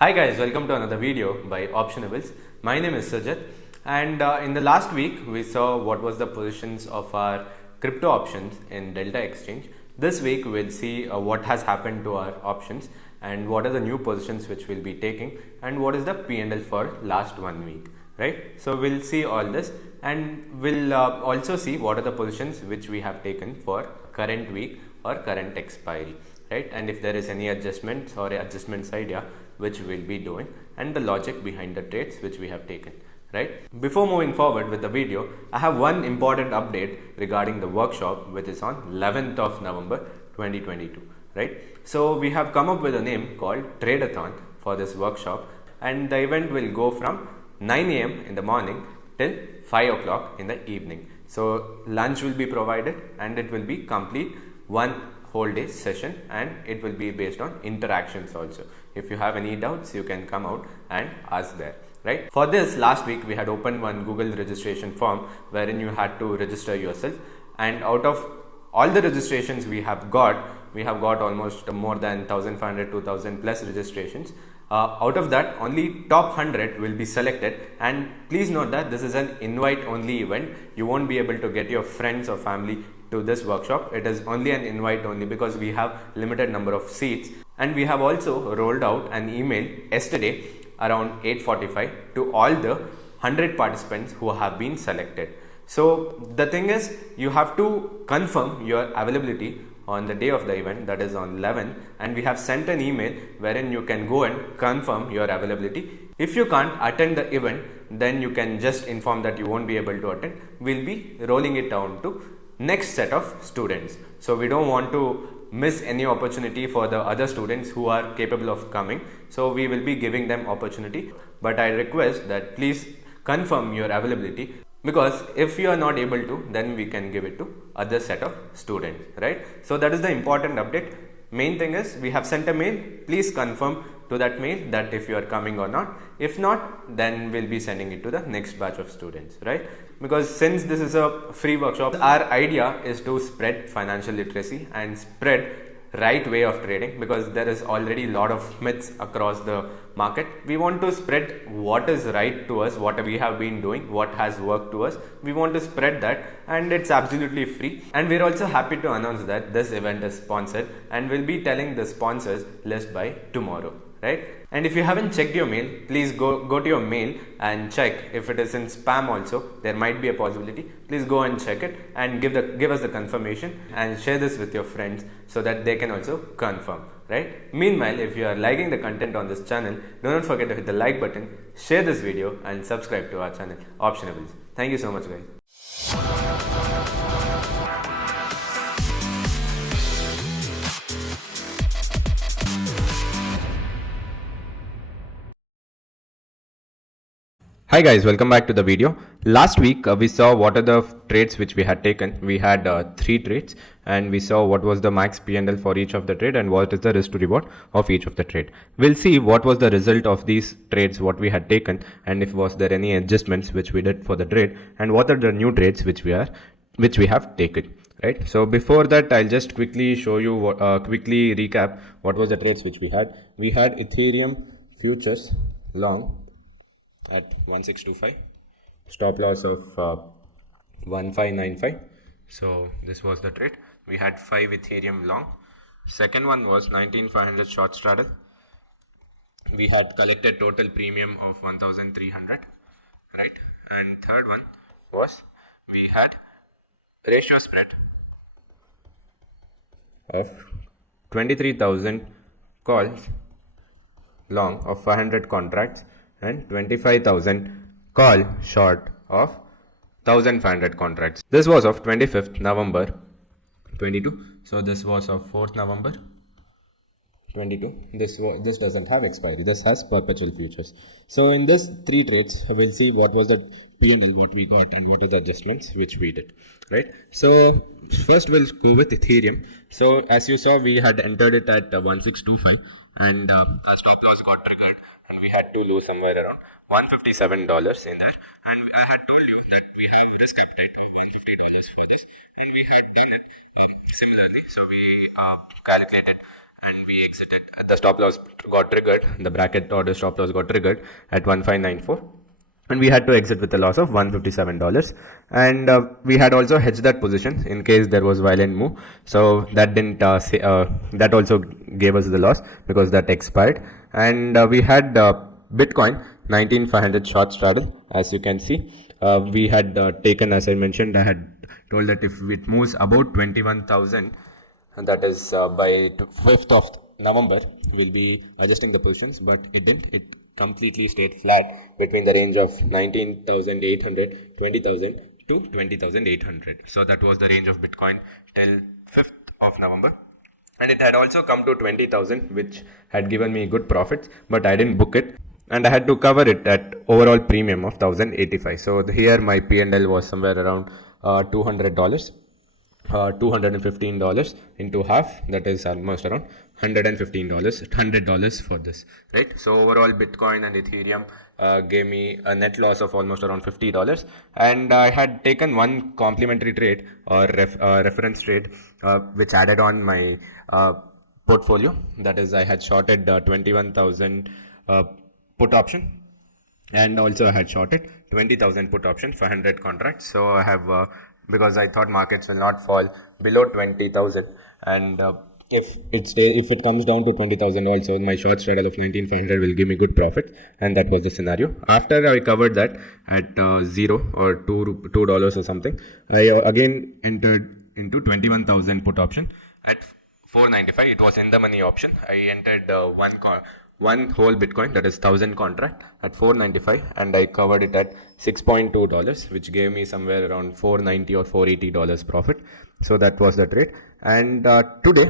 Hi guys, welcome to another video by Optionables. My name is Sajat, and in the last week we saw what was the positions of our crypto options in Delta Exchange. This week we'll see what has happened to our options and what are the new positions which we'll be taking and what is the P&L for last 1 week, right? So we'll see all this and we'll also see what are the positions which we have taken for current week or current expiry, right? And if there is any adjustments or adjustments idea which we'll be doing and the logic behind the trades which we have taken, right? Before moving forward with the video, I have one important update regarding the workshop which is on 11th of November 2022, right? So we have come up with a name called Tradeathon for this workshop, and the event will go from 9 a.m. in the morning till 5 o'clock in the evening. So lunch will be provided and it will be complete one whole day session, and it will be based on interactions also. If you have any doubts, you can come out and ask there, right? For this, last week we had opened one Google registration form wherein you had to register yourself, and out of all the registrations we have got almost more than 1500 2000 plus registrations. Out of that, only top 100 will be selected, and please note that this is an invite only event. You won't be able to get your friends or family to this workshop. It is only an invite only because we have limited number of seats, and we have also rolled out an email yesterday around 8:45 to all the 100 participants who have been selected. So the thing is, you have to confirm your availability on the day of the event, that is on 11, and we have sent an email wherein you can go and confirm your availability. If you can't attend the event, then you can just inform that you won't be able to attend. We'll be rolling it down to next set of students. So we don't want to miss any opportunity for the other students who are capable of coming. So we will be giving them opportunity, but I request that please confirm your availability, because if you are not able to, then we can give it to other set of students, right? So that is the important update. Main thing is we have sent a mail. Please confirm to that mail that if you are coming or not. If not, then we'll be sending it to the next batch of students, right? Because since this is a free workshop, our idea is to spread financial literacy and spread right way of trading, because there is already a lot of myths across the market. We want to spread what is right to us, what we have been doing, what has worked to us. We want to spread that, and it's absolutely free. And we're also happy to announce that this event is sponsored, and we'll be telling the sponsors list by tomorrow, right? And if you haven't checked your mail, please go to your mail and check if it is in spam also. There might be a possibility. Please go and check it and give us the confirmation and share this with your friends so that they can also confirm, right? Meanwhile, if you are liking the content on this channel, do not forget to hit the like button, share this video and subscribe to our channel Optionables. Thank you so much, guys. Hi guys, welcome back to the video. Last week we saw what are the trades which we had taken. We had 3 trades, and we saw what was the max P&L for each of the trade and what is the risk to reward of each of the trade. We'll see what was the result of these trades what we had taken, and if was there any adjustments which we did for the trade, and what are the new trades which we have taken, right? So before that, I'll just quickly show you quickly recap what was the trades which we had. We had Ethereum futures long at 1625, stop loss of 1595. So this was the trade. We had 5 Ethereum long. Second one was 19500 short straddle. We had collected total premium of 1300, right? And third one was we had ratio spread of 23,000 calls long of 500 contracts and 25,000 call short of 1500 contracts. This was of 25th November 22. So this was of 4th November 22. This doesn't have expiry. This has perpetual futures. So in this 3 trades, we'll see what was the P&L what we got and what are the adjustments which we did, right? So first we'll go with Ethereum. So as you saw, we had entered it at 1625, and the stop loss got triggered, and we had to lose somewhere around $157 in there. And I had told you that we have a risk appetite of $150 for this, and we had done it similarly. So we calculated and we exited. The stop loss got triggered. The bracket order stop loss got triggered at 1594, and we had to exit with a loss of $157. And we had also hedged that position in case there was violent move. So that didn't that also gave us the loss because that expired. And we had Bitcoin 19500 short straddle, as you can see. We had taken, as I mentioned, I had told that if it moves about 21,000, and that is by 5th of November, we'll be adjusting the positions, but it didn't. It completely stayed flat between the range of 19,800, 20,000 to 20,800. So that was the range of Bitcoin till 5th of November. And it had also come to 20,000, which had given me good profits, but I didn't book it. And I had to cover it at overall premium of 1,085. So here my P&L was somewhere around $200. $215 into half, that is almost around $115, $100 for this, right? So overall Bitcoin and Ethereum gave me a net loss of almost around $50, and I had taken one complimentary trade or reference trade which added on my portfolio. That is, I had shorted 21,000 put option, and also I had shorted 20,000 put option for 100 contracts. So I have because I thought markets will not fall below 20,000, and if it comes down to 20,000 also, my short straddle of 19,500 will give me good profit, and that was the scenario. After I covered that at zero or $2 or something, I again entered into 21,000 put option at 495. It was in the money option. I entered one whole Bitcoin, that is 1,000 contract at 495, and I covered it at $6.2, which gave me somewhere around $490 or $480 profit. So that was the trade. And today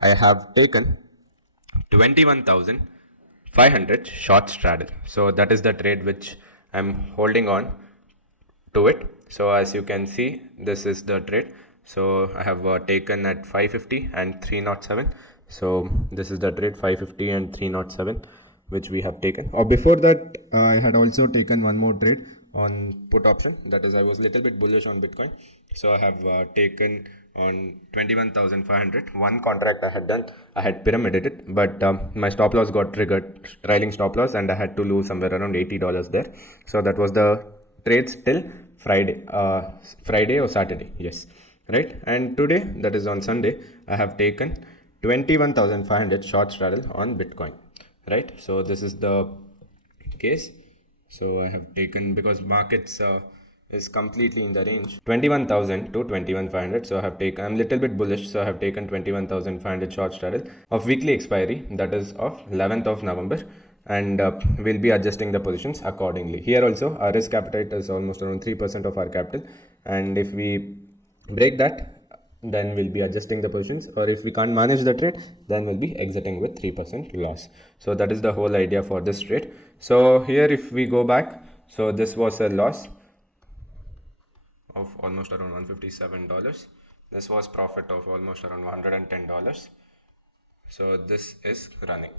I have taken 21,500 short straddle. So that is the trade which I'm holding on to it. So as you can see, this is the trade. So I have taken at 550 and 307. So this is the trade, 550 and 307, which we have taken. Or before that, I had also taken one more trade on put option. That is, I was a little bit bullish on Bitcoin. So I have taken on 21,500. One contract I had done, I had pyramided it, but my stop loss got triggered, trailing stop loss, and I had to lose somewhere around $80 there. So that was the trades till Friday or Saturday, yes, right? And today, that is on Sunday, I have taken 21,500 short straddle on Bitcoin, right? So this is the case. So I have taken, because markets is completely in the range 21,000 to 21,500. So I have taken, I'm little bit bullish, so I have taken 21,500 short straddle of weekly expiry, that is of 11th of November, and we'll be adjusting the positions accordingly. Here also our risk appetite is almost around 3% of our capital, and if we break that, then we'll be adjusting the positions, or if we can't manage the trade, then we'll be exiting with 3% loss. So that is the whole idea for this trade. So here if we go back, so this was a loss of almost around $157. This was profit of almost around $110. So this is running,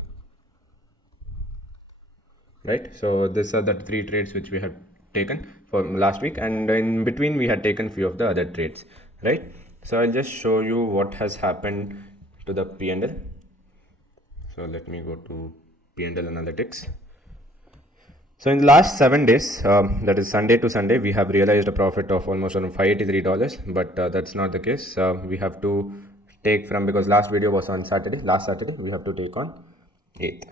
right? So these are the three trades which we have taken for last week, and in between we had taken few of the other trades, right? So I'll just show you what has happened to the P&L. So let me go to P&L analytics. So in the last 7 days, that is Sunday to Sunday, we have realized a profit of almost around $583, but that's not the case. We have to take from, because last video was on Saturday, last Saturday, we have to take on 8th.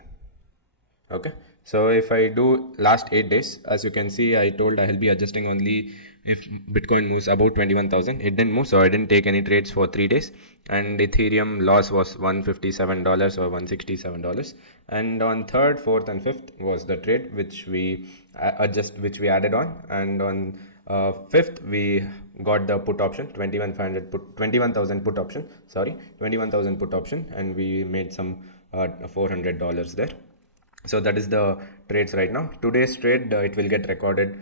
Okay, so if I do last 8 days, as you can see, I told I will be adjusting only if Bitcoin moves about 21,000. It didn't move, so I didn't take any trades for 3 days. And Ethereum loss was $157 or $167. And on 3rd, 4th, and 5th was the trade which we added on. And on 5th, we got the put option, 21,000 put option. Sorry, 21,000 put option, and we made some $400 there. So that is the trades right now. Today's trade, it will get recorded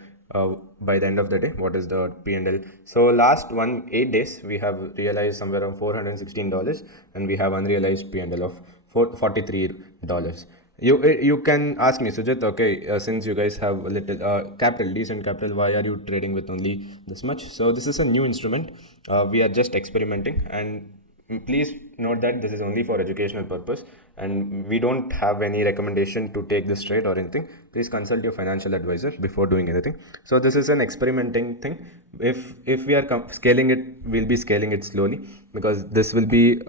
by the end of the day. What is the P&L? So last 8 days, we have realized somewhere around $416, and we have unrealized P&L of $43. You can ask me, Sujit, okay, since you guys have a little decent capital, why are you trading with only this much? So this is a new instrument. We are just experimenting, and please note that this is only for educational purpose and we don't have any recommendation to take this trade or anything. Please consult your financial advisor before doing anything. So this is an experimenting thing. If we are scaling it, we'll be scaling it slowly, because this will be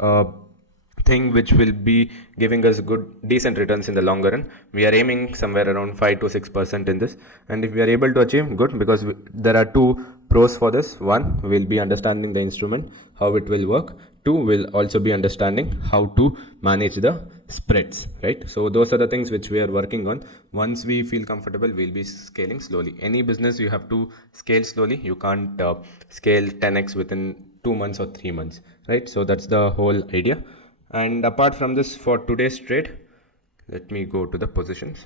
thing which will be giving us good decent returns in the longer run. We are aiming somewhere around 5 to 6% in this, and if we are able to achieve, good, because there are two pros for this. One, we'll be understanding the instrument, how it will work. Two, we'll also be understanding how to manage the spreads, right? So those are the things which we are working on. Once we feel comfortable, we'll be scaling slowly. Any business, you have to scale slowly. You can't scale 10x within 2 months or 3 months, right? So that's the whole idea. And apart from this, for today's trade, let me go to the positions.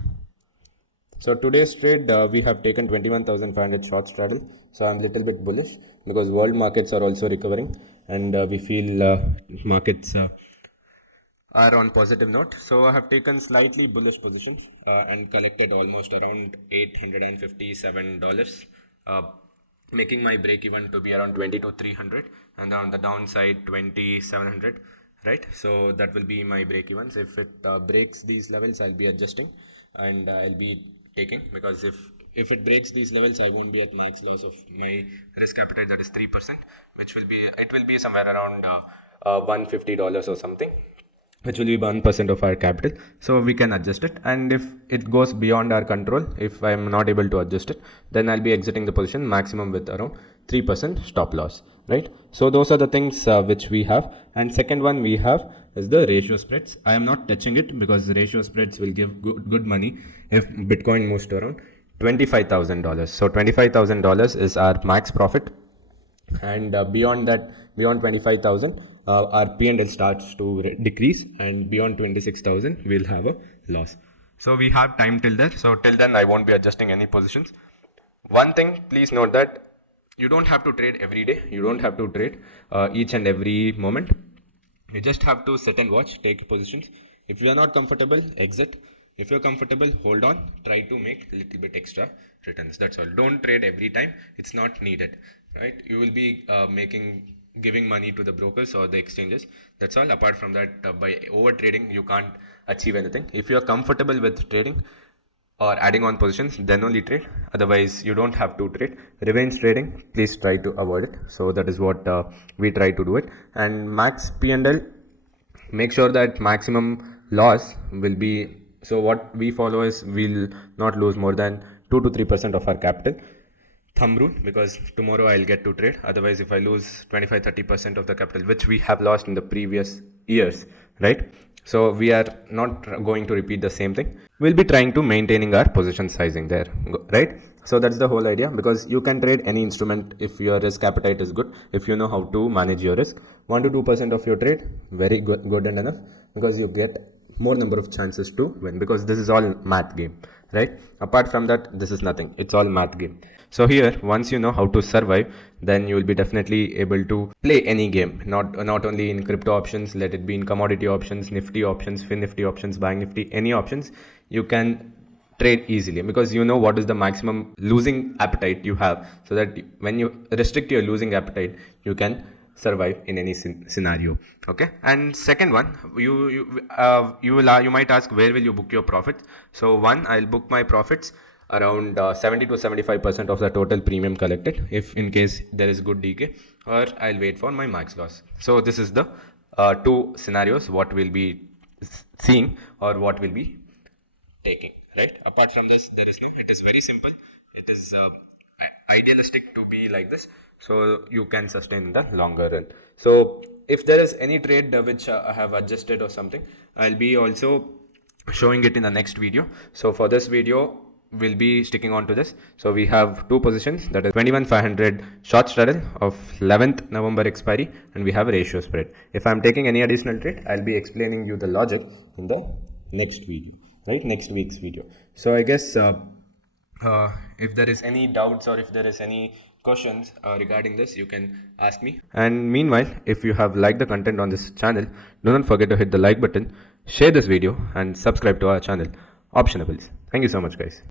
So today's trade, we have taken 21,500 short straddle. So I'm a little bit bullish because world markets are also recovering, and we feel markets are on positive note. So I have taken slightly bullish positions and collected almost around $857, making my break even to be around 22,300, and on the downside 2,700. Right, so that will be my break evens. If it breaks these levels, I'll be adjusting and I'll be taking, because if it breaks these levels, I won't be at max loss of my risk appetite, that is 3%, which will be somewhere around $150 or something, which will be 1% of our capital. So we can adjust it, and if it goes beyond our control, if I am not able to adjust it, then I'll be exiting the position maximum with around 3% stop loss, right? So those are the things which we have. And second one we have is the ratio spreads. I am not touching it because ratio spreads will give good money if Bitcoin moves to around $25,000. So $25,000 is our max profit, and beyond 25,000, our P&L starts to decrease, and beyond 26,000 we'll have a loss. So we have time till then. So till then I won't be adjusting any positions. One thing, please note that you don't have to trade every day. You don't have to trade each and every moment. You just have to sit and watch, take positions. If you are not comfortable, exit. If you're comfortable, hold on, try to make a little bit extra returns. That's all. Don't trade every time. It's not needed, right? You will be giving money to the brokers or the exchanges. That's all. Apart from that, by over trading, you can't achieve anything. If you're comfortable with trading or adding on positions, then only trade. Otherwise, you don't have to trade. Revenge trading, please try to avoid it. So that is what we try to do it. And max P&L, make sure that maximum loss will be, so what we follow is we'll not lose more than 2 to 3% of our capital. Thumb rule, because tomorrow I'll get to trade. Otherwise, if I lose 25-30% of the capital, which we have lost in the previous years, right? So we are not going to repeat the same thing. We'll be trying to maintaining our position sizing there, right? So that's the whole idea, because you can trade any instrument if your risk appetite is good, if you know how to manage your risk. 1 to 2% of your trade, very good and enough, because you get more number of chances to win, because this is all math game, right? Apart from that, this is nothing. It's all math game. So here, once you know how to survive, then you will be definitely able to play any game, not only in crypto options, let it be in commodity options, nifty options, fin nifty options, bank nifty, any options you can trade easily, because you know what is the maximum losing appetite you have, so that when you restrict your losing appetite, you can survive in any scenario. Okay. And second one, you might ask, where will you book your profits? So one, I'll book my profits around 70 to 75% of the total premium collected, if in case there is good decay, or I'll wait for my max loss. So this is the two scenarios what we'll be seeing or what we'll be taking, right? Apart from this, there is no, it is very simple. It is idealistic to be like this, so you can sustain in the longer run. So if there is any trade which I have adjusted or something, I'll be also showing it in the next video. So for this video, we'll be sticking on to this. So we have two positions, that is 21,500 short straddle of 11th November expiry, and we have a ratio spread. If I'm taking any additional trade, I'll be explaining you the logic in the next video, right? Next week's video. So I guess if there is any doubts or if there is any questions regarding this, you can ask me. And meanwhile, if you have liked the content on this channel, do not forget to hit the like button, share this video, and subscribe to our channel, Optionables. Thank you so much, guys.